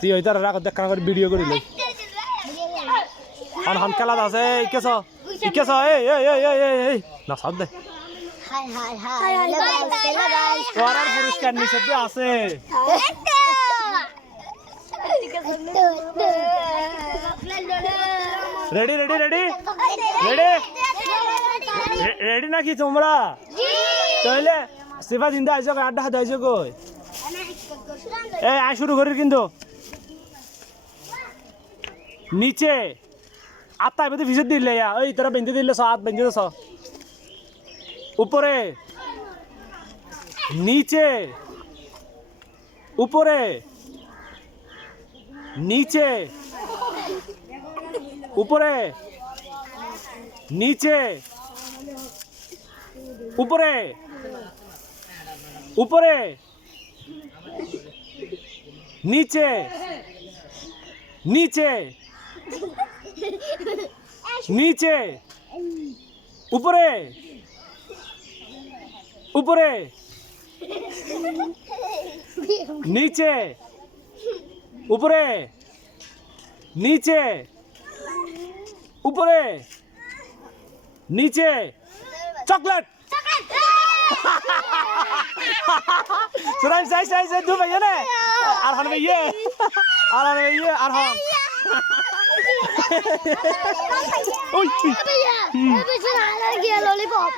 তুই ওই তার রাখ দেখ করে ভিডিও করি লই হন হন খেলা আছে ইকেছ ইকেছ এই না সাথ দে করার পুরস্কার নিচে দিয়ে আছে ready ready ready ready ready নাকি তোমরা তাহলে সিফা জিন্দা আইছো আড্ডা হাতে আইছো কই এই আই শুরু করি কিন্তু নিচে আত্মা এবার ভিজে দিলে ওই তোরা বেঁধে দিলে হাত বেঁধে দিস উপরে নিচে উপরে নিচে উপরে নিচে উপরে উপরে নিচে নিচে নিচে উপরে উপরে নিচে উপরে নিচে উপরে নিচে চকলেট सुनाई सही सही से दो भैया ने आरहन भैया आरहन ओए भैया ये भी सुना लग गया लॉलीपॉप